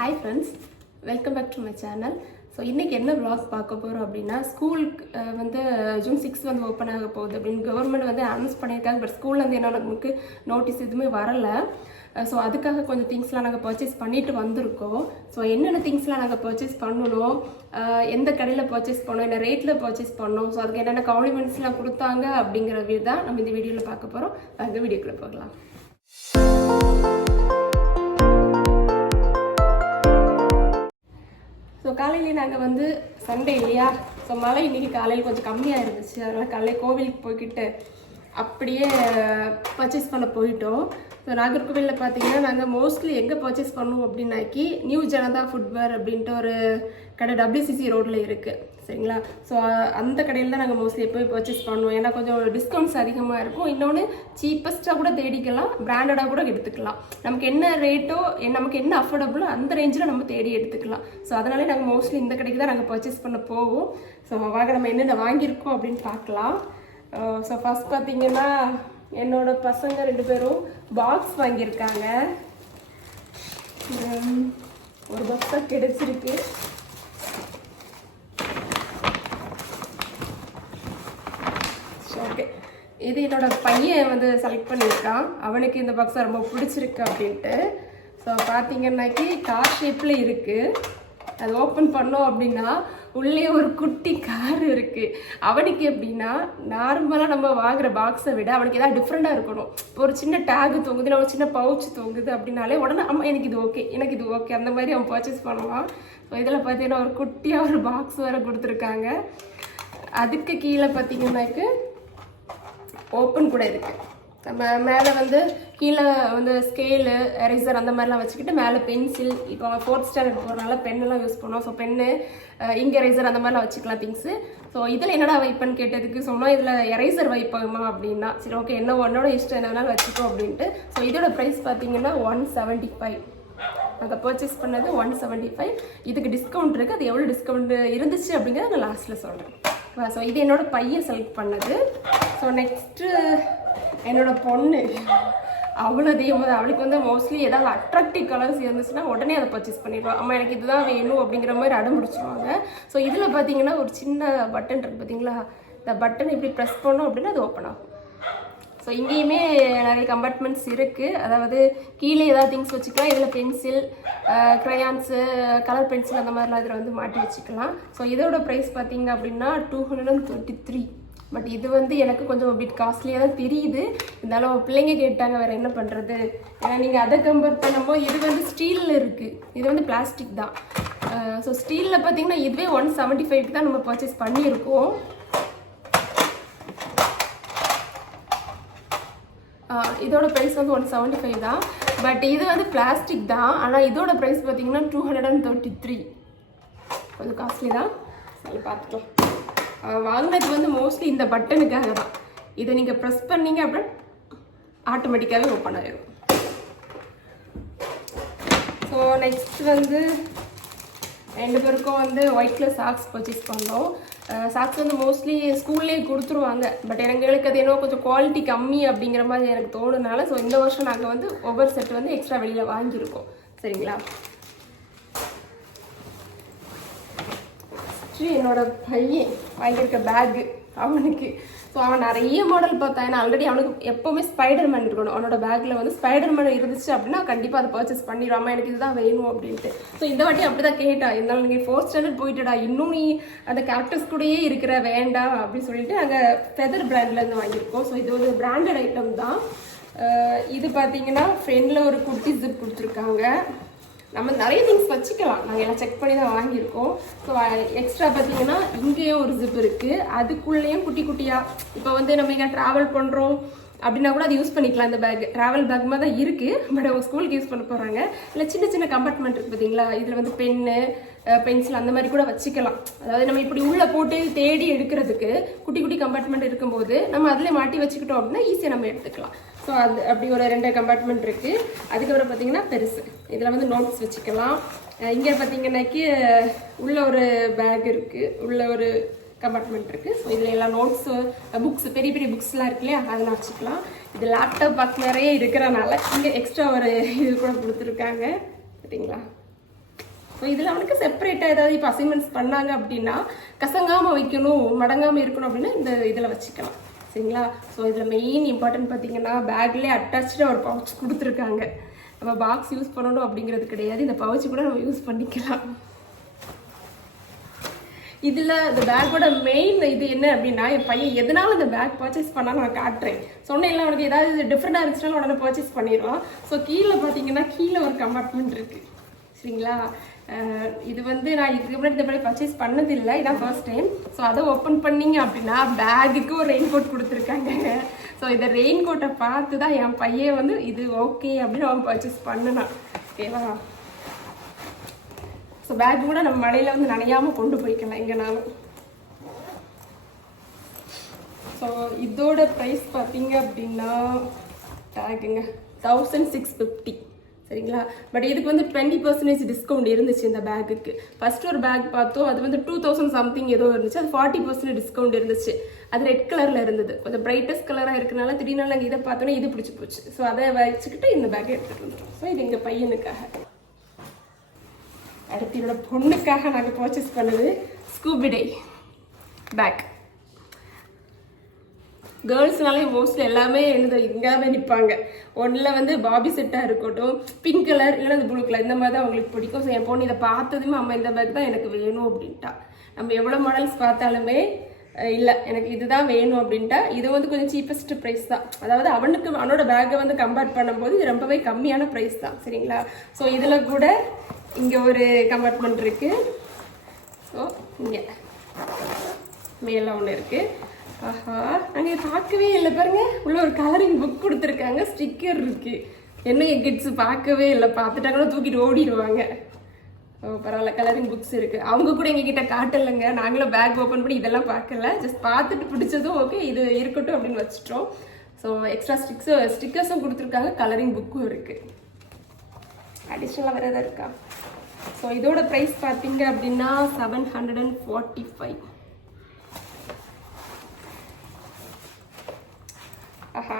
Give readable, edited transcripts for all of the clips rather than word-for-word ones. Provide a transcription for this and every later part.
Hi friends, welcome back to my channel. So இன்றைக்கி என்ன vlog பார்க்க போகிறோம் அப்படின்னா ஸ்கூலுக்கு வந்து June 6 வந்து ஓப்பன் ஆக போகுது அப்படின்னு கவர்மெண்ட் வந்து அனௌன்ஸ் பண்ணியிருக்காங்க. பட் ஸ்கூல்லேருந்து என்ன நமக்கு நோட்டீஸ் எதுவுமே வரலை. ஸோ அதுக்காக கொஞ்சம் திங்ஸ்லாம் நாங்கள் பர்ச்சேஸ் பண்ணிட்டு வந்திருக்கோம். ஸோ என்னென்ன திங்ஸ்லாம் நாங்கள் பர்ச்சேஸ் பண்ணணும், எந்த கடையில் பர்ச்சேஸ் பண்ணோம், என்ன ரேட்டில் பர்ச்சேஸ் பண்ணோம், ஸோ அதுக்கு என்னென்ன காம்ப்ளிமெண்ட்ஸ்லாம் கொடுத்தாங்க அப்படிங்கிற வீடு தான் நம்ம இந்த வீடியோவில் பார்க்க போகிறோம். அந்த வீடியோக்குள்ளே போகலாம். ஸோ காலையிலே நாங்கள் வந்து சண்டே இல்லையா, ஸோ மழை இன்றைக்கி காலையில் கொஞ்சம் கம்மியாக இருந்துச்சு. அதனால் காலையில் கோவிலுக்கு போய்கிட்டு அப்படியே பர்ச்சேஸ் பண்ண போயிட்டோம். ஸோ நாகர்கோவிலில் பார்த்தீங்கன்னா நாங்கள் மோஸ்ட்லி எங்கே பர்ச்சேஸ் பண்ணுவோம் அப்படின்னாக்கி நியூ ஜனதா ஃபுட்வேர் அப்படின்ட்டு ஒரு கடை WCC ரோட்டில் இருக்குது, சரிங்களா. ஸோ அந்த கடையில் தான் நாங்கள் மோஸ்ட்லி எப்போயும் பர்ச்சேஸ் பண்ணுவோம். ஏன்னா கொஞ்சம் டிஸ்கவுண்ட்ஸ் அதிகமாக இருக்கும். இன்னொன்று சீப்பஸ்ட்டாக கூட தேடிக்கலாம், பிராண்டடாக கூட எடுத்துக்கலாம். நமக்கு என்ன ரேட்டோ நமக்கு என்ன அஃபோர்டபுளோ அந்த ரேஞ்சில் நம்ம தேடி எடுத்துக்கலாம். ஸோ அதனாலே நாங்கள் மோஸ்ட்லி இந்த கடைக்கு தான் நாங்கள் பர்ச்சேஸ் பண்ண போவோம். ஸோ வாங்க நம்ம என்னென்ன வாங்கியிருக்கோம் அப்படின்னு பார்க்கலாம். ஸோ ஃபஸ்ட் பார்த்தீங்கன்னா என்னோட பசங்க 2 பேரும் பாக்ஸ் வாங்கியிருக்காங்க. ஒரு பாக்ஸ் தான் கிடைச்சிருக்கு. ஓகே, இது என்னோட பையன் வந்து செலக்ட் பண்ணியிருக்கான். அவனுக்கு இந்த பாக்ஸ் ரொம்ப பிடிச்சிருக்கு அப்படின்ட்டு. ஸோ பார்த்தீங்கன்னாக்கி கார் ஷேப்பில் இருக்குது. அது ஓப்பன் பண்ணோம் அப்படின்னா உள்ளே ஒரு குட்டி கார் இருக்குது. அவனுக்கு எப்படின்னா நார்மலாக நம்ம வாங்குகிற பாக்ஸை விட அவனுக்கு எதாவது டிஃப்ரெண்ட்டாக இருக்கணும். இப்போ ஒரு சின்ன டேகு தொங்குது, இல்லை ஒரு சின்ன பவுச் தொங்குது அப்படின்னாலே உடனே அம்மா எனக்கு இது ஓகே அந்த மாதிரி அவன் பர்ச்சேஸ் பண்ணுவான். ஸோ இதில் பார்த்தீங்கன்னா ஒரு குட்டியாக ஒரு பாக்ஸ் வேறு கொடுத்துருக்காங்க. அதுக்கு கீழே பார்த்தீங்கன்னாக்கு ஓப்பன் கூட இருக்குது. நம்ம மேலே வந்து கீழே வந்து ஸ்கேலு, எரேசர் அந்த மாதிரிலாம் வச்சுக்கிட்டு மேலே பென்சில், இப்போ 4th ஸ்டாண்டர்ட் போகிறனால பெண்ணெல்லாம் யூஸ் பண்ணுவோம். ஸோ பென்னு, இங்கே எரேசர் அந்த மாதிரிலாம் வச்சுக்கலாம் திங்ஸு. ஸோ இதில் என்னடா வைப்பேன்னு கேட்டதுக்கு சொன்னோம் இதில் எரேசர் வைப்போமா அப்படின்னா, சரி ஓகே என்ன உன்னோட இஷ்டம் என்ன வேணாலும் வச்சுக்கோ அப்படின்ட்டு. ஸோ இதோட ப்ரைஸ் பார்த்தீங்கன்னா 175. நாங்கள் பர்ச்சேஸ் பண்ணது 175. இதுக்கு டிஸ்கவுண்ட் இருக்குது. அது எவ்வளோ டிஸ்கவுண்ட் இருந்துச்சு அப்படிங்கிறத நான் லாஸ்ட்டில் சொல்கிறேன். ஸோ இது என்னோட பையன் செலக்ட் பண்ணது. ஸோ நெக்ஸ்ட்டு என்னோட பொண்ணு, அவளுக்கு வந்து மோஸ்ட்லி ஏதாவது அட்ராக்டிவ் கலர்ஸ் இருந்துச்சுன்னா உடனே அதை பர்ச்சேஸ் பண்ணிடுவாள். அம்மா எனக்கு இதுதான் வேணும் அப்படிங்கிற மாதிரி அடம் பிடிச்சிருவாங்க. ஸோ இதில் பார்த்தீங்கன்னா ஒரு சின்ன பட்டன் இருக்குது பார்த்தீங்களா, இந்த பட்டன் இப்படி ப்ரெஸ் பண்ணோம் அப்படின்னா அது ஓப்பன் ஆகும். ஸோ இங்கேயுமே நிறைய கம்பார்ட்மெண்ட்ஸ் இருக்குது. அதாவது கீழே ஏதாவது திங்ஸ் வச்சுக்கலாம். இதில் பென்சில், க்ரையான்ஸு, கலர் பென்சில் அந்த மாதிரிலாம் இதில் வந்து மாட்டி வச்சுக்கலாம். ஸோ இதோட ப்ரைஸ் பார்த்தீங்க அப்படின்னா 233. பட் இது வந்து எனக்கு கொஞ்சம் பிட் காஸ்ட்லியாக தான் தெரியுது. இருந்தாலும் பிள்ளைங்க கேட்டாங்க வேறு என்ன பண்ணுறது. ஏன்னா நீங்கள் அதை கம்பேர் பண்ணும்போது இது வந்து ஸ்டீலில் இருக்குது, இது வந்து பிளாஸ்டிக் தான். ஸோ ஸ்டீலில் பார்த்தீங்கன்னா இதுவே 175 தான் நம்ம பர்ச்சேஸ் பண்ணியிருக்கோம். இதோட ப்ரைஸ் வந்து 175 தான். பட் இது வந்து பிளாஸ்டிக் தான். ஆனால் இதோட ப்ரைஸ் பார்த்தீங்கன்னா 233. கொஞ்சம் காஸ்ட்லி தான். சரி பார்த்துக்கலாம். வாங்கினது வந்து மோஸ்ட்லி இந்த பட்டனுக்காக தான். இதை நீங்கள் ப்ரெஸ் பண்ணீங்க அப்படின்னா ஆட்டோமேட்டிக்காகவே ஓப்பன் ஆகிடும். ஸோ நெக்ஸ்ட் வந்து 2 பேருக்கும் வந்து ஒயிட் கலர் சாக்ஸ் பர்ச்சேஸ் பண்ணோம். சாக்ஸ் வந்து மோஸ்ட்லி ஸ்கூல்லேயே கொடுத்துருவாங்க. பட் எங்களுக்கு அது என்ன கொஞ்சம் குவாலிட்டி கம்மி அப்படிங்கிற மாதிரி எனக்கு தோணுனால ஸோ இந்த வருஷம் நாங்கள் வந்து ஒவ்வொரு செட் வந்து எக்ஸ்ட்ரா வெளியில் வாங்கியிருக்கோம், சரிங்களா. என்னோட பையன் வாங்கியிருக்க பேக்கு அவனுக்கு. ஸோ அவன் நிறைய மாடல் பார்த்தான். ஏன்னா ஆல்ரெடி அவனுக்கு எப்போவுமே ஸ்பைடர்மேன் இருக்கணும். அவனோட பேக்கில் வந்து ஸ்பைடர்மேன் இருந்துச்சு அப்படின்னா கண்டிப்பாக அதை பர்ச்சேஸ் பண்ணிடுவாமா, எனக்கு இதுதான் வேணும் அப்படின்ட்டு. ஸோ இந்த வாட்டி அப்படி தான் கேட்டா. இருந்தாலும் நீங்கள் 4th ஸ்டாண்டர்ட் போயிட்டுடா, இன்னும் நீ அந்த கேரக்டர்ஸ் கூடயே இருக்கிற வேண்டாம் அப்படின்னு சொல்லிட்டு நாங்கள் ஃபெதர் பிராண்ட்லேருந்து வாங்கியிருக்கோம். ஸோ இது ஒரு பிராண்டட் ஐட்டம் தான். இது பார்த்தீங்கன்னா ஃப்ரெண்டில் ஒரு குட்டி ஜிப் கொடுத்துருக்காங்க. நம்ம நிறைய திங்ஸ் வச்சுக்கலாம். நாங்கள் எல்லாம் செக் பண்ணி தான் வாங்கியிருக்கோம். ஸோ எக்ஸ்ட்ரா பார்த்தீங்கன்னா இங்கேயும் ஒரு ஜிப் இருக்குது. அதுக்குள்ளேயும் குட்டி குட்டியாக இப்போ வந்து நம்ம இங்கே ட்ராவல் பண்ணுறோம் அப்படின்னா கூட அது யூஸ் பண்ணிக்கலாம். இந்த பேக் ட்ராவல் பேக் மாதிரி தான் இருக்குது. பட் அவங்க ஸ்கூலுக்கு யூஸ் பண்ண போகிறாங்க. இல்லை சின்ன சின்ன கம்பார்ட்மெண்ட் இருக்குது பார்த்தீங்களா, இதில் வந்து பென்னு, பென்சில் அந்த மாதிரி கூட வச்சுக்கலாம். அதாவது நம்ம இப்படி உள்ளே போட்டு தேடி எடுக்கிறதுக்கு குட்டி குட்டி கம்பார்ட்மெண்ட் இருக்கும்போது நம்ம அதில் மாட்டி வச்சுக்கிட்டோம் அப்படின்னா ஈஸியாக நம்ம எடுத்துக்கலாம். ஸோ அது அப்படி ஒரு 2 கம்பார்ட்மெண்ட் இருக்குது. அதுக்கப்புறம் பார்த்தீங்கன்னா பெருசு, இதில் வந்து நோட்ஸ் வச்சுக்கலாம். இங்கே பார்த்தீங்கன்னாக்கி உள்ள ஒரு பேக் இருக்குது, உள்ள ஒரு கம்பார்ட்மெண்ட் இருக்குது. ஸோ இதில் எல்லாம் நோட்ஸு, புக்ஸ், பெரிய பெரிய புக்ஸ்லாம் இருக்கு இல்லையா, அதெல்லாம் வச்சுக்கலாம். இது லேப்டாப் பாக்ஸ் நிறைய இருக்கிறனால இங்கே எக்ஸ்ட்ரா ஒரு இது கூட கொடுத்துருக்காங்க, சரிங்களா. ஸோ இதில் அவனுக்கு செப்பரேட்டாக ஏதாவது இப்போ அசைன்மெண்ட்ஸ் பண்ணாங்க அப்படின்னா கசங்காமல் வைக்கணும் மடங்காமல் இருக்கணும் அப்படின்னா இந்த இதில் வச்சுக்கலாம் சரிங்களா. ஸோ இதில் மெயின் இம்பார்ட்டன்ட் பார்த்தீங்கன்னா பேக்லேயே அட்டாச்சாக ஒரு பவுச் கொடுத்துருக்காங்க. நம்ம பாக்ஸ் யூஸ் பண்ணணும் அப்படிங்கிறது கிடையாது, இந்த பவுச்சு கூட நம்ம யூஸ் பண்ணிக்கலாம். இதில் இந்த பேக்கோட மெயின் இது என்ன அப்படின்னா என் பையன் எதனால இந்த பேக் பர்ச்சேஸ் பண்ணாலும் நான் காட்டுறேன். சொன்னேன் அவனுக்கு ஏதாவது டிஃப்ரெண்டாக இருந்துச்சுன்னா உடனே பர்ச்சேஸ் பண்ணிடுவான். ஸோ கீழே பார்த்தீங்கன்னா கீழே ஒரு கம்பார்ட்மெண்ட் இருக்குது சரிங்களா. இது வந்து நான் இதுக்கு முன்னாடி இந்த மாதிரி பர்ச்சேஸ் பண்ணதில்லை, இதான் ஃபர்ஸ்ட் டைம். ஸோ அதை ஓப்பன் பண்ணிங்க அப்படின்னா பேகுக்கு ஒரு ரெயின் கோட் கொடுத்துருக்காங்க. ஸோ இந்த ரெயின் கோட்டை பார்த்து தான் என் பையன் வந்து இது ஓகே அப்படின்னு அவன் பர்ச்சேஸ் பண்ணினான் ஓகேவா. ஸோ பேக் கூட நம்ம மழையில் வந்து நனையாமல் கொண்டு போய்க்கலாம் எங்கேனாலும். ஸோ இதோட ப்ரைஸ் பார்த்தீங்க அப்படின்னா டேக்குங்க 1650 சரிங்களா. பட் இதுக்கு வந்து 20% டிஸ்கவுண்ட் இருந்துச்சு இந்த பேக்குக்கு. ஃபர்ஸ்ட் ஒரு பேக் பார்த்தோம், அது வந்து 2000 சம்திங் ஏதோ இருந்துச்சு, அது 40% டிஸ்கவுண்ட் இருந்துச்சு. அது ரெட் கலரில் இருந்தது, கொஞ்சம் பிரைட்டஸ்ட் கலராக இருக்கனால திடீர்னு நாங்கள் இதை பார்த்தோன்னா இது பிடிச்சி போச்சு. ஸோ அதை வச்சுக்கிட்டு இந்த பேக்கை எடுத்துகிட்டு வந்துட்டோம். ஸோ இது எங்கள் பையனுக்காக. அடுத்து என்னோட பொண்ணுக்காக நாங்கள் பர்ச்சேஸ் பண்ணது ஸ்கூபிடே பேக். கேர்ள்ஸ்னாலே மோஸ்ட்லி எல்லாமே எழுத இங்காவே நிற்பாங்க. ஒன்றில் வந்து பாபி செட்டாக இருக்கட்டும், பிங்க் கலர் இல்லைன்னா இந்த ப்ளூ கலர், இந்த மாதிரி தான் அவங்களுக்கு பிடிக்கும். ஸோ என் பொண்ணு இதை பார்த்ததுமே அம்மா இந்த பேக் தான் எனக்கு வேணும் அப்படின்ட்டா. நம்ம எவ்வளோ மாடல்ஸ் பார்த்தாலுமே இல்லை எனக்கு இதுதான் வேணும் அப்படின்ட்டா. இது வந்து கொஞ்சம் சீப்பஸ்ட் ப்ரைஸ் தான், அதாவது அவனோட பேக்கை வந்து கம்பேர் பண்ணும்போது இது ரொம்பவே கம்மியான ப்ரைஸ் தான் சரிங்களா. ஸோ இதில் கூட இங்கே ஒரு கம்பார்ட்மெண்ட் இருக்குது. ஸோ இங்கே மேலே ஒன்று இருக்குது. ஆஹா நாங்கள் பார்க்கவே இல்லை பாருங்க, உள்ள ஒரு கலரிங் புக் கொடுத்துருக்காங்க, ஸ்டிக்கர் இருக்குது. என்ன என் கிட்ஸ் பார்க்கவே இல்லை, பார்த்துட்டாங்கன்னா தூக்கிட்டு ஓடிடுவாங்க. ஓ பரவாயில்ல, கலரிங் புக்ஸ் இருக்குது. அவங்க கூட எங்ககிட்ட காட்டலைங்க, நாங்களும் பேக் ஓப்பன் பண்ணி இதெல்லாம் பார்க்கல, ஜஸ்ட் பார்த்துட்டு பிடிச்சதும் ஓகே இது இருக்கட்டும் அப்படின்னு வச்சுட்டோம். ஸோ எக்ஸ்ட்ரா ஸ்டிக்கர்ஸும் கொடுத்துருக்காங்க, கலரிங் புக்கும் இருக்குது. அடிஷ்னலாக வேறு எதாவது இருக்கா? ஸோ இதோட ப்ரைஸ் பார்த்தீங்க அப்படின்னா 745. ஆஹா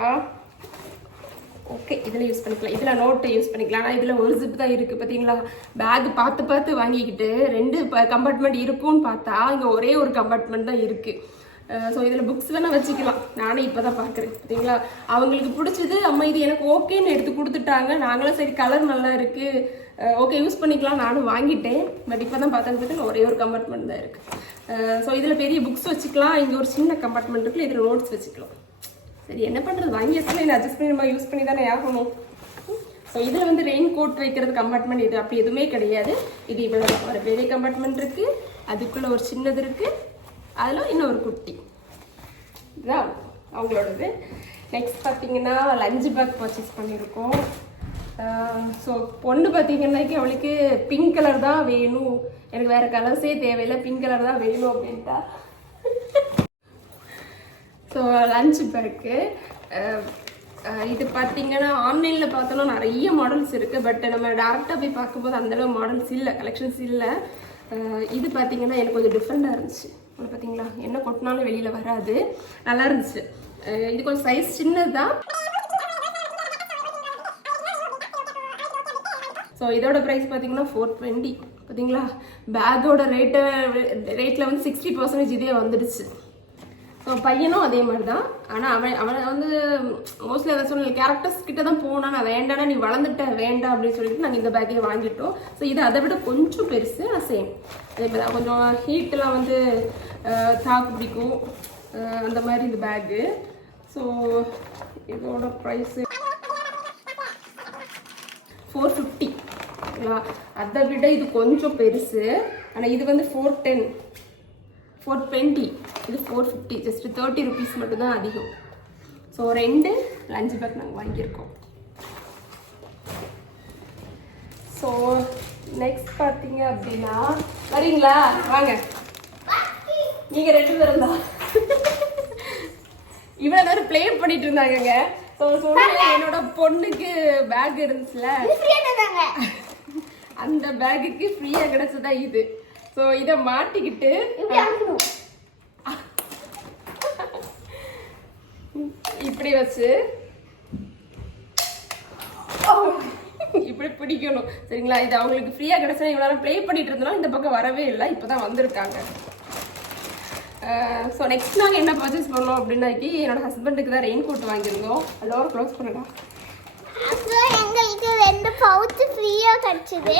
ஓகே, இதில் யூஸ் பண்ணிக்கலாம், இதில் நோட்டை யூஸ் பண்ணிக்கலாம். ஆனால் இதில் ஒரு ஜிப் தான் இருக்குது பார்த்தீங்களா. பேக் பார்த்து வாங்கிக்கிட்டு 2 கம்பார்ட்மெண்ட் இருக்கும்னு பார்த்தா இங்கே ஒரே ஒரு கம்பார்ட்மெண்ட் தான் இருக்குது. ஸோ இதில் புக்ஸ் வேணால் வச்சுக்கலாம். நானே இப்போ தான் பார்க்குறேன் பார்த்தீங்களா. அவங்களுக்கு பிடிச்சது அம்மா இது எனக்கு ஓகேன்னு எடுத்து கொடுத்துட்டாங்க. நாங்களும் சரி கலர் நல்லா இருக்குது ஓகே யூஸ் பண்ணிக்கலாம் நானும் வாங்கிட்டேன். பட் இப்போ தான் பார்த்தா ஒரே ஒரு கம்பார்ட்மெண்ட் தான் இருக்குது. ஸோ இதில் பெரிய புக்ஸ் வச்சுக்கலாம், இங்கே ஒரு சின்ன கம்பார்ட்மெண்ட் இருக்குது, இதில் நோட்ஸ் வச்சுக்கலாம். சரி என்ன பண்ணுறது, வாங்கி வச்சுக்கலாம், இதை அட்ஜஸ்ட் பண்ணி நம்ம யூஸ் பண்ணி தானே ஆகணும். ஸோ இதில் வந்து ரெயின் கோட் வைக்கிறது கம்பார்ட்மெண்ட் இது அப்படி எதுவுமே கிடையாது. இது இவ்வளோ ஒரு பெரிய கம்பார்ட்மெண்ட் இருக்குது, அதுக்குள்ளே ஒரு சின்னது இருக்குது, அதில் இன்னும் ஒரு குட்டி, இதுதான் அவங்களோடது. நெக்ஸ்ட் பார்த்தீங்கன்னா லஞ்ச் பேக் பர்ச்சேஸ் பண்ணியிருக்கோம். ஸோ பொண்ணு பார்த்தீங்கன்னா அவளுக்கு பிங்க் கலர் தான் வேணும், எனக்கு வேறு கலர்ஸே தேவையில்லை, பிங்க் கலர் தான் வேணும் அப்படின்ட்டா. ஸோ லஞ்ச் பேக்கு இது பார்த்தீங்கன்னா ஆன்லைனில் பார்த்தோன்னா நிறைய மாடல்ஸ் இருக்குது. பட் நம்ம டேரெக்டாக போய் பார்க்கும்போது அந்தளவு மாடல்ஸ் இல்லை, கலெக்ஷன்ஸ் இல்லை. இது பார்த்தீங்கன்னா எனக்கு கொஞ்சம் டிஃப்ரெண்ட்டாக இருந்துச்சு. பார்த்தீங்களா என்ன கொட்டினாலும் வெளியில் வராது, நல்லா இருந்துச்சு. இது கொஞ்சம் சைஸ் சின்னது தான். ஸோ இதோட ப்ரைஸ் பார்த்தீங்கன்னா 420. பார்த்தீங்களா பேக்கோட ரேட்டில் வந்து 60% இதே வந்துடுச்சு. ஸோ பையனும் அதே மாதிரி தான். ஆனால் அவனை வந்து மோஸ்ட்லி அதை சொன்ன கேரக்டர்ஸ் கிட்ட தான் போனால் நான் வேண்டானா நீ வளர்ந்துட்ட வேண்டாம் அப்படின்னு சொல்லிட்டு நாங்கள் இந்த பேக்கே வாங்கிட்டோம். ஸோ இது அதை விட கொஞ்சம் பெருசு, சேம் அதே மாதிரி தான். கொஞ்சம் ஹீட்டெலாம் வந்து தாக்கு பிடிக்கும் அந்த மாதிரி இந்த பேக்கு. ஸோ இதோட ப்ரைஸு 450. அதை விட இது கொஞ்சம் பெருசு, ஆனால் இது வந்து 420, இது 450, ஜஸ்ட் 30 rupees மட்டும்தான் அதிகம். ஸோ 2 லஞ்ச் பேக் நாங்கள் வாங்கியிருக்கோம். ஸோ நெக்ஸ்ட் பார்த்தீங்க அப்படின்னா வரீங்களா வாங்க, நீங்கள் 2 பேரும் தான் இவ்வளோ நேரம் ப்ளே பண்ணிட்டு இருந்தாங்க. ஸோ சொன்ன என்னோட பொண்ணுக்கு பேக் இருந்துச்சுல, அந்த பேக்குக்கு ஃப்ரீயாக கிடைச்சதா இது. ஸோ இதை மாட்டிக்கிட்டு இப்படி வச்சு இப்படி பிடிக்கணும் சரிங்களா. இது அவங்களுக்கு ஃப்ரீயாக கிடச்சா இவ்வளோ ப்ளே பண்ணிட்டு இருந்தனால இந்த பக்கம் வரவே இல்லை, இப்போ தான் வந்திருக்காங்க. ஸோ நெக்ஸ்ட் நாங்கள் என்ன பர்ச்சேஸ் பண்ணோம் அப்படின்னாக்கி என்னோட ஹஸ்பண்டுக்கு தான் ரெயின் கோட் வாங்கியிருந்தோம். அதோட க்ளோஸ் பண்ணிடா. எங்களுக்கு 2 பவுச் ஃப்ரீயாக கிடச்சிது.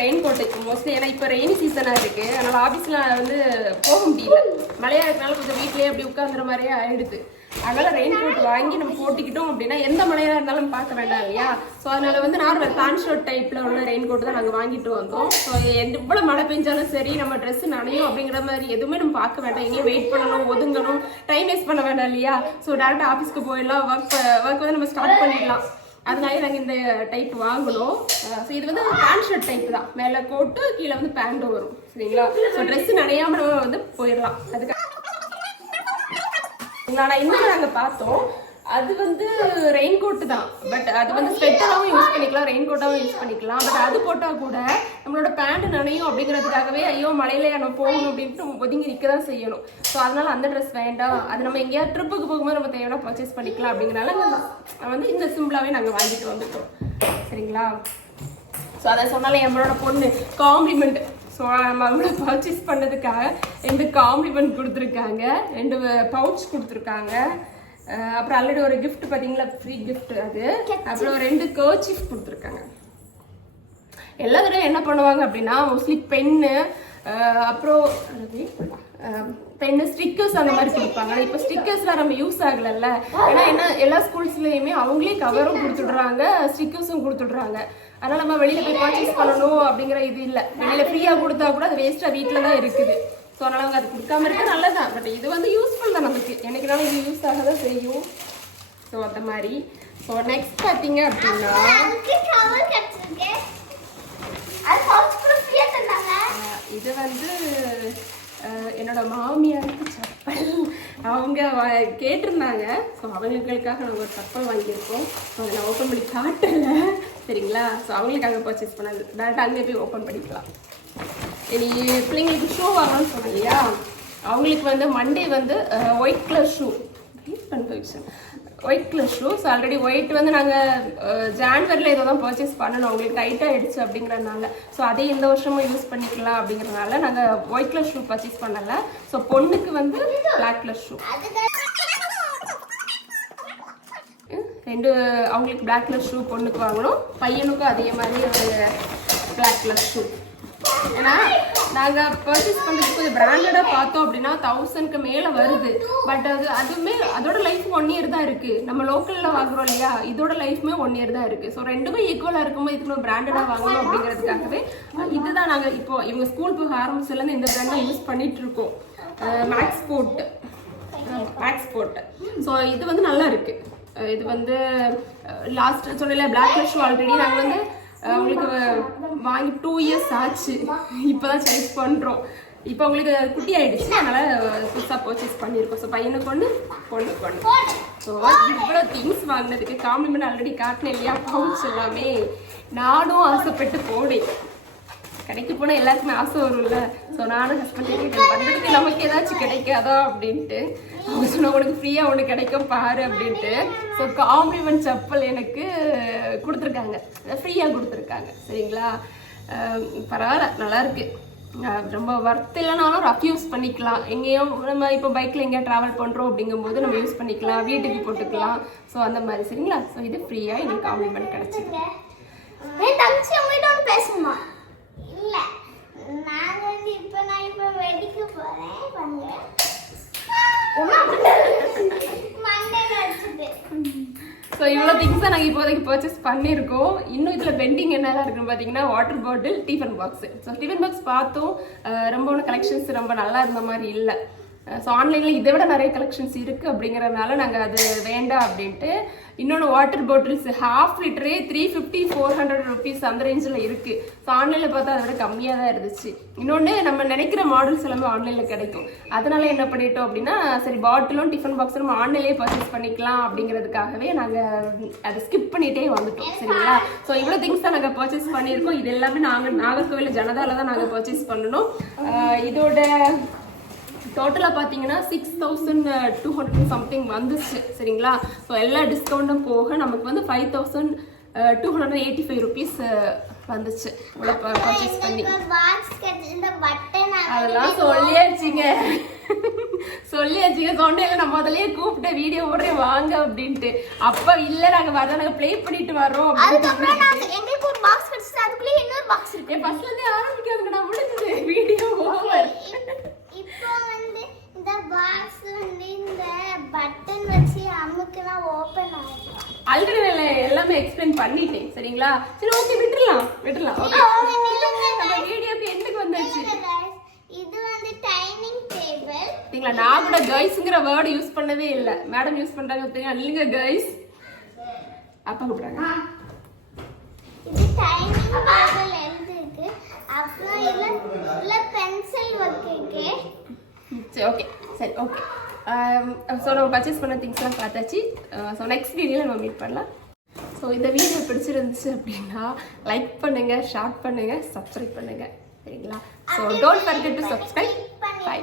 ரெயின் கோட்டு மோஸ்ட்லி ஏன்னா இப்போ ரெய்னி சீசனாக இருக்குது, அதனால் ஆஃபீஸில் வந்து போக முடியல, மழையாக இருக்கனால கொஞ்சம் வீட்லேயே அப்படி உட்காந்துற மாதிரியே ஆகிடுது. அதனால் ரெயின் கோட் வாங்கி நம்ம போட்டிக்கிட்டோம் அப்படின்னா எந்த மழையாக இருந்தாலும் பார்க்க வேண்டாம் இல்லையா. ஸோ அதனால் வந்து நார்மல் பேண்ட் ஷர்ட் டைப்பில் உள்ள ரெயின் கோட் தான் நாங்கள் வாங்கிட்டு வந்தோம். ஸோ எவ்வளோ மழை பெஞ்சாலும் சரி நம்ம ட்ரெஸ் நனையும் அப்படிங்கிற மாதிரி எதுவுமே நம்ம பார்க்க வேண்டாம், எங்கேயும் வெயிட் பண்ணணும் ஒதுங்கணும் டைம் வேஸ்ட் பண்ண வேண்டாம் இல்லையா. ஸோ டேரெக்டாக ஆஃபீஸ்க்கு போயிடலாம், ஒர்க் வந்து நம்ம ஸ்டார்ட் பண்ணிடலாம். அதனால நாங்கள் இந்த டைப் வாங்கணும். ஸோ இது வந்து பேண்ட் ஷர்ட் டைப் தான், மேலே கோட்டு கீழே வந்து பேண்ட்டும் வரும் சரிங்களா. ஸோ ட்ரெஸ்ஸு நனையாமல் நம்ம வந்து போயிடலாம். அதுக்கு ஆனால் இன்னும் நாங்கள் பார்த்தோம், அது வந்து ரெயின் கோட்டு தான், பட் அது வந்து ஸ்வெட்டராகவும் யூஸ் பண்ணிக்கலாம், ரெயின் கோட்டாகவும் யூஸ் பண்ணிக்கலாம். பட் அது போட்டால் கூட நம்மளோட பேண்ட் நனையும் அப்படிங்கிறதுக்காகவே ஐயோ மழையில நம்ம போகணும் அப்படின்ட்டு ஒதுங்கி நிற்க தான் செய்யணும். ஸோ அதனால அந்த ட்ரெஸ் வேண்டாம், அது நம்ம எங்கேயாவது ட்ரிப்புக்கு போகும்போது நம்ம தேவையான பர்ச்சேஸ் பண்ணிக்கலாம் அப்படிங்கிறனால வந்து இந்த சிம்பிளாகவே நாங்கள் வாங்கிட்டு வந்துட்டோம் சரிங்களா. ஸோ அதை சொன்னாலே நம்மளோட பொண்ணு காம்ப்ளிமெண்ட். ஸோ நம்ம அவங்கள பர்ச்சேஸ் பண்ணதுக்காக 2 காம்ப்ளிமெண்ட் கொடுத்துருக்காங்க, 2 பவுச் கொடுத்துருக்காங்க. அப்புறம் ஆல்ரெடி ஒரு கிஃப்ட் பார்த்தீங்களா, ஃப்ரீ கிஃப்ட் அது. அப்புறம் 2 கர்ச்சீஃப் கொடுத்துருக்காங்க. எல்லா தடவை என்ன பண்ணுவாங்க அப்படின்னா மோஸ்ட்லி பென்னு, அப்புறம் பென்னு, ஸ்டிக்கர்ஸ் அந்த மாதிரி கொடுப்பாங்க. இப்போ ஸ்டிக்கர்ஸ்லாம் நம்ம யூஸ் ஆகலைல்ல, ஏன்னா என்ன எல்லா ஸ்கூல்ஸ்லேயுமே அவங்களே கவரும் கொடுத்துடுறாங்க, ஸ்டிக்கர்ஸும் கொடுத்துடுறாங்க. அதனால் நம்ம வெளியில் போய் பர்ச்சேஸ் பண்ணணும் அப்படிங்கிற இது இல்லை, வெளியில் ஃப்ரீயாக கொடுத்தா கூட அது வேஸ்ட்டாக வீட்டில் தான் இருக்குது. ஸோ அதனால் அவங்க அது கொடுக்காம இருக்க நல்லதான். பட் இது வந்து யூஸ்ஃபுல் தான் நமக்கு, எனக்குனாலும் இது யூஸ் ஆக தான் செய்யும். ஸோ அந்த மாதிரி. ஸோ நெக்ஸ்ட் பார்த்தீங்க அப்படின்னா இது வந்து என்னோட மாமியாருக்கு சப்பல் அவங்க கேட்டிருந்தாங்க. ஸோ அவங்களுக்காக நாங்கள் ஒரு சப்பல் வாங்கியிருக்கோம். ஸோ அதை நான் ஓப்பன் பண்ணி காட்டலை சரிங்களா. ஸோ அவங்களுக்காக பர்ச்சேஸ் பண்ணது, டேரெக்டாக அங்கே போய் ஓப்பன் பண்ணிக்கலாம். இனி பிள்ளைங்களுக்கு ஷூ வாங்கணும்னு சொன்னோம் இல்லையா, அவங்களுக்கு வந்து மண்டே வந்து white colour shoe white colour shoe. So already white வந்து நாங்கள் ஜான்வரியில் ஏதோ தான் பர்ச்சேஸ் பண்ணணும், அவங்களுக்கு டைட் ஆகிடுச்சு அப்படிங்கிறதுனால. ஸோ அதே இந்த வருஷமும் யூஸ் பண்ணிக்கலாம் அப்படிங்கிறதுனால நாங்கள் ஒயிட் கலர் ஷூ பர்ச்சேஸ் பண்ணலை. ஸோ பொண்ணுக்கு வந்து பிளாக் கலர் ஷூ 2 அவங்களுக்கு பிளாக் கலர் ஷூ பொண்ணுக்கு வாங்கணும், பையனுக்கும் அதே மாதிரி ஒரு பிளாக் கலர் ஷூ. ஏன்னா நாங்கள் பர்ச்சேஸ் பண்ணுறதுக்கு கொஞ்சம் பிராண்டடாக பார்த்தோம் அப்படின்னா 1000க்கு மேலே வருது. பட் அதுவுமே அதோட லைஃப் 1 இயர் தான் இருக்குது. நம்ம லோக்கலில் வாங்குறோம் இல்லையா, இதோட லைஃப்மே 1 இயர் தான் இருக்குது. ஸோ 2மே ஈக்குவலாக இருக்கும்போது இதுக்கு நம்ம பிராண்டடாக வாங்கணும் அப்படிங்கிறதுக்காகவே இதுதான் நாங்கள் இப்போ இவங்க ஸ்கூல் போக ஆரம்பிச்சதுலேருந்து இந்த பிராண்டை யூஸ் பண்ணிட்டு இருக்கோம். Maths board. ஸோ இது வந்து நல்லா இருக்குது. இது வந்து லாஸ்ட் சொன்னல பிளாக் கலர் ஷூ ஆல்ரெடி நாங்கள் வந்து அவங்களுக்கு வாங்கி 2 இயர்ஸ் ஆச்சு, இப்போ தான் சேஞ்ச் பண்ணுறோம். இப்போ உங்களுக்கு குட்டி ஆகிடுச்சு, அதனால் புதுசாக பர்ச்சேஸ் பண்ணியிருக்கோம். ஸோ பையனுக்கு ஒன்று பொண்ணுக்கு ஒன்று. ஸோ இவ்வளோ திங்ஸ் வாங்கினதுக்கு காம்ப்ளிமெண்ட் ஆல்ரெடி காட்டினேன் இல்லையா, பவுச் எல்லாமே நானும் ஆசைப்பட்டு போனேன். கடைக்கு போனால் எல்லாருக்குமே ஆசை வரும்ல. ஸோ நானும் ஹஸ்பண்ட் வந்ததுக்கு நமக்கு ஏதாச்சும் கிடைக்காதா அப்படின்ட்டு அவங்க சொன்ன உனக்கு ஃப்ரீயாக ஒன்று கிடைக்கும் பாரு அப்படின்ட்டு. ஸோ காம்ப்ளிமெண்ட் செப்பல் எனக்கு கொடுத்துருக்காங்க, ஃப்ரீயாக கொடுத்துருக்காங்க சரிங்களா. பரவாயில்ல, நல்லாயிருக்கு. ரொம்ப ஒர்த் இல்லைனாலும் ரஃப் யூஸ் பண்ணிக்கலாம். எங்கேயும் நம்ம இப்போ பைக்கில் எங்கேயா ட்ராவல் பண்ணுறோம் அப்படிங்கும்போது நம்ம யூஸ் பண்ணிக்கலாம், வீட்டுக்கு போட்டுக்கலாம். ஸோ அந்த மாதிரி சரிங்களா. ஸோ இது ஃப்ரீயாக எங்களுக்கு காம்ப்ளிமெண்ட் கிடச்சிது. பேசுமா இல்ல, நான் வந்து இப்போ வெடிக்க போறேன். ஸோ இவ்வளோ திங்ஸ் தான் நாங்கள் இப்போதைக்கு பர்ச்சேஸ் பண்ணியிருக்கோம். இன்னும் இதில் பெண்டிங் என்னெல்லாம் இருக்குன்னு பார்த்தீங்கன்னா water bottle, tiffin box. So tiffin box பார்த்தோம், ரொம்ப ஒன்று கலெக்ஷன்ஸ் ரொம்ப நல்லா இருந்த மாதிரி இல்லை. ஸோ ஆன்லைனில் இதை விட நிறைய கலெக்ஷன்ஸ் இருக்குது அப்படிங்கிறதுனால நாங்கள் அது வேண்டாம் அப்படின்ட்டு. இன்னொன்று வாட்டர் பாட்டில்ஸ் 1/2 லிட்டரே 350-400 ருபீஸ் அந்த ரேஞ்சில் இருக்குது. ஸோ ஆன்லைனில் பார்த்தா அதை விட கம்மியாக தான் இருந்துச்சு. இன்னொன்று நம்ம நினைக்கிற மாடல்ஸ் எல்லாமே ஆன்லைனில் கிடைக்கும். அதனால என்ன பண்ணிட்டோம் அப்படின்னா சரி பாட்டிலும் டிஃபன் பாக்ஸும் நம்ம ஆன்லைன்லேயே பர்ச்சேஸ் பண்ணிக்கலாம் அப்படிங்கிறதுக்காகவே நாங்கள் அதை ஸ்கிப் பண்ணிகிட்டே வந்துட்டோம் சரிங்களா. ஸோ இவ்வளோ திங்ஸ் தான் நாங்கள் பர்ச்சேஸ் பண்ணியிருக்கோம். இது எல்லாமே நாங்கள் நாகர்கோவில் ஜனதாவில் தான் நாங்கள் பர்ச்சேஸ் பண்ணணும். இதோட டோட்டலாக பார்த்தீங்கன்னா 6200 சம்திங் வந்துச்சு சரிங்களா. ஸோ எல்லா டிஸ்கவுண்ட்டும் போக நமக்கு வந்து 5285 ருபீஸ் வந்துச்சு பர்ச்சேஸ் பண்ணி. அதெல்லாம் சொல்லியாச்சுங்க சொன்னேன் நம்ம முதல்லயே கூப்பிட்டு வீடியோ போடுறேன் வாங்க அப்படின்ட்டு. அப்ப இல்ல நாங்க வரோம், நாங்க ப்ளே பண்ணிட்டு வரோம் எங்களுக்கு ஒரு பாக்ஸ் கிடைச்சது, அதுக்குள்ளே இன்னொரு பாக்ஸ் இருக்கு. ஃபர்ஸ்ட்ல இருந்தே ஆரம்பிக்காதுங்க, நான் முடிஞ்சது வீடியோ ஓவர். இப்போ வந்து இந்த பாக்ஸ் வந்து இந்த பட்டன் வச்சு அமுக்குனா ஓபன் ஆகும். ஆல்ரெடி நான் எல்லாமே எக்ஸ்பிளைன் பண்ணிட்டேன் சரிங்களா. சரி ஓகே விட்டுறலாம் ஓகே. நம்ம வீடியோக்கு எண்டுக்கு வந்தாச்சு. இது வந்து டைனிங் டேபிள். சரிங்களா, நான் கூட கைஸ்ங்கற வேர்ட் யூஸ் பண்ணவே இல்ல. மேடம் யூஸ் பண்றாங்க தெரியுமா, இல்லங்க கைஸ் அப்பா கூப்பிடுறாங்க. இது டைனிங் டேபிள் எழுதிருக்கு. அப்புறம் இல்ல பென்சில் வைக்கக்கே. சரி ஓகே சரி ஓகே. ஸோ நம்ம பர்ச்சேஸ் பண்ண திங்ஸ்லாம் பார்த்தாச்சு. ஸோ நெக்ஸ்ட் வீடியோவில் நம்ம மீட் பண்ணலாம். ஸோ இந்த வீடியோ பிடிச்சிருந்துச்சு அப்படின்னா லைக் பண்ணுங்கள், ஷேர் பண்ணுங்கள், சப்ஸ்கிரைப் பண்ணுங்கள் சரிங்களா. So don't forget to subscribe. By.